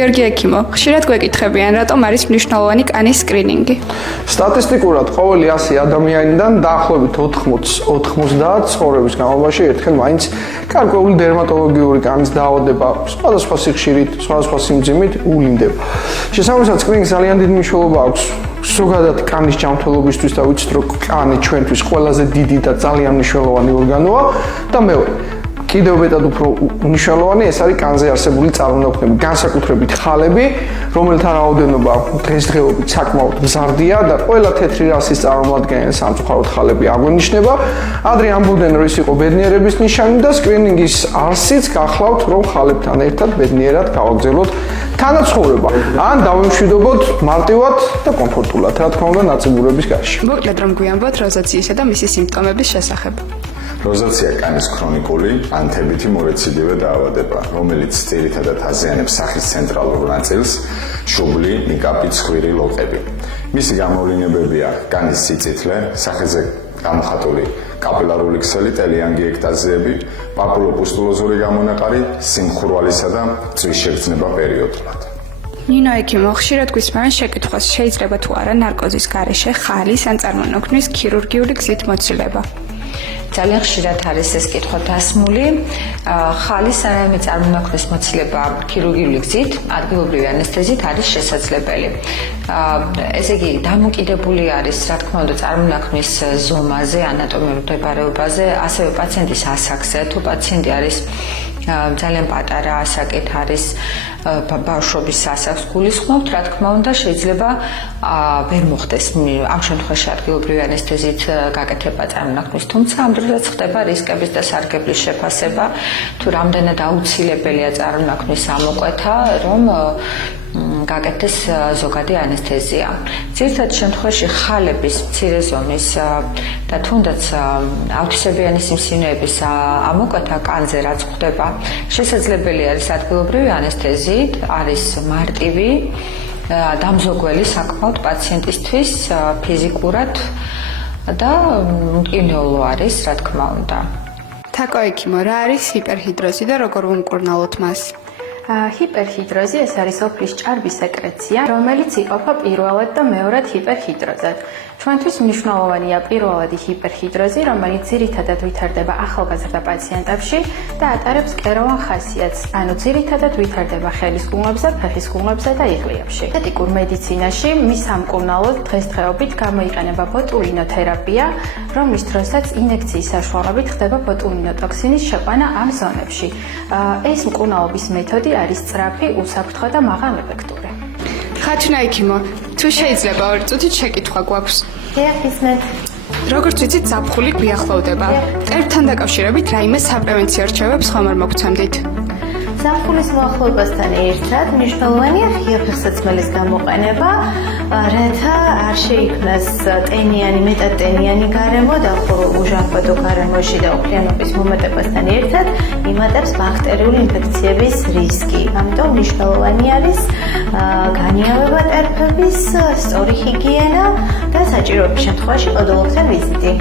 გიორგი ექიმო, ხშირად გვეკითხებიან, რატომ არის მნიშვნელოვანი კანის სკრინინგი? სტატისტიკურად ყოველი 100 ადამიანიდან დაახლოებით 80 ცხოვრების განმავლობაში ერთხელ მაინც გარკვეული დერმატოლოგიური კანის დაავადება სხვადასხვა სიხშირით, სხვადასხვა სიმძიმით უვლინდება. შესაბამისად, სკრინინგს ძალიან დიდი მნიშვნელობა აქვს ზოგადად კანის ჯანმრთელობისთვის და ვიცით, რომ კანი ჩვენთვის ყველაზე დიდი და ძალიან მნიშვნელოვანი ორგანოა და მეორე კიდევ მეტად უფრო მნიშვნელოვანი ეს არის კანზე არსებული წარმონაქმნები, განსაკუთრებით ხალები, რომელთა რაოდენობა დღესდღეობით საკმაოდ მზარდია და ყველა თეთრი რასის წარმომადგენელი სამწუხაროდ ხალები აღვნიშნება. ადრე ამბობდნენ, რომ ის იყო ბედნიერების ნიშანი და სკრინინგის არსიც გახლავთ, რომ ხალებთან ერთად ბედნიერად გავაგრძელოთ თანაცხოვრება. ან დავიმშვიდობოთ მარტივად და კომფორტულად, რა თქმა უნდა, ნაწიბურების გარეშე. მოკლედ რომ გვიამბოთ როზაციისა და მისი სიმპტომების შესახებ. როზაცია კანის ქრონიკული ან თებითი მორეციდივე დაავადება, რომელიც ძირითადად აზიანებს სახის ცენტრალურ ნაწილს, შუბლი, ნიკაპი, ცხვირი, ლოყები. მისი გამოვლინებებია კანის სიწითლე, სახეზე გამოხატული კაპილარული ქსელი, ტელიანგი ექტაზიები, პაპულოპუსტულოზური გამონაყარი, სიმხურვალისა და წვის შეგრძნება პერიოდულად. ნინო ექიმო, ხშირად გვისმევენ შეკითხვას, შეიძლება თუ არა ნარკოზის გარეშე ხალის ან წარმონაქმნის ქირურგიული გზით მოცილება. ძალიან ხშირად არის ეს კითხვა დასმული. ხალის სანამი წარმონაქმნის მოცილება ქირურგიული გზით, ადგილობრივი ანესთეზით არის შესაძლებელი. ესე იგი, დამოკიდებული არის, რა თქმა უნდა, წარმონაქმნის ზომაზე, ანატომიურ მდებარეობაზე, ასევე პაციენტის ასაკზე. თუ პაციენტი არის ძალიან პატარა ასაკით, არის ბავშვობის ასაკს გულისხმობთ, რა თქმა უნდა, შეიძლება ვერ მოხდეს ამ შემთხვევაში ადგილობრივი ანესთეზით გაკეთება წარმონაქმნის, თუმცა ამ დროსაც ხდება რისკების და სარგებლის შეფასება, თუ რამდენად აუცილებელია წარმონაქმნის ამოკვეთა, რომ გაკეთდეს ზოგადი ანესთეზია. ძირითადად შემთხვევაში ხალების მცირე ზომის და თუნდაც ავთვისებიანი სიმსივნეების ამოკვეთა კანზე რაც ხდება, შესაძლებელი არის ადგილობრივი ანესთეზიით, არის მარტივი, დამზოგველი საკმაოდ პაციენტისთვის ფიზიკურად და მკინეულო არის, რა თქმა უნდა. თაკო ექიმო, რა არის ჰიპერჰიდროზი და როგორ ვუმკურნალოთ მას? ჰიპერჰიდროზი ეს არის ოფლის ჭარბის სეკრეცია, რომელიც იყოფა პირველად და მეორად ჰიპერჰიდროზად. ჩვენთვის მნიშვნელოვანია პირველადი ჰიპერჰიდროზი, რომელიც ძირითადად ვითარდება ახალგაზრდა პაციენტებში და ატარებს კეროვან ხასიათს, ანუ ძირითადად ვითარდება ხელის კუნთებსა, ფეხის კუნთებსა და იღლიებში. სინთეტიკურ მედიცინაში მის სამკურნალოდ დღესდღეობით გამოიყენება ბოტულინოთერაპია, რომლის დროსაც ინექციის საშუალებით ხდება ბოტულინოტოქსინის შეყვანა ამ ზონებში. ეს მკურნალობის მეთოდი არის სწრაფი, უსაფრთხო და მაღალეფექტური. ხაჩნა ექიმო, თუ შეიძლება 2 წუთით შეკითხვა გვაქვს. გიხსნით. როგორც ვიცით, ზაფხული გვიახლოვდება. მტერთან დაკავშირებით რაიმე საპრევენციო რჩევებს ხომ არ მოგცემდით? ზაფხულის მოახლოებასთან ერთად მნიშვნელოვანია ღია ფეხსაცმელის გამოყენება, რათა არ შეიქმნას ტენიანი, მეტად ტენიანი გარემო და ხოლო უჟანგბადო გარემოში და ოქრიანობის მომატებასთან ერთად იმატებს ბაქტერიული ინფექციების რისკი. ამიტომ მნიშვნელოვანი არის განიავება ტერფების, სწორი ჰიგიენა და საჭიროების შემთხვევაში პოდოლოგთან ვიზიტი.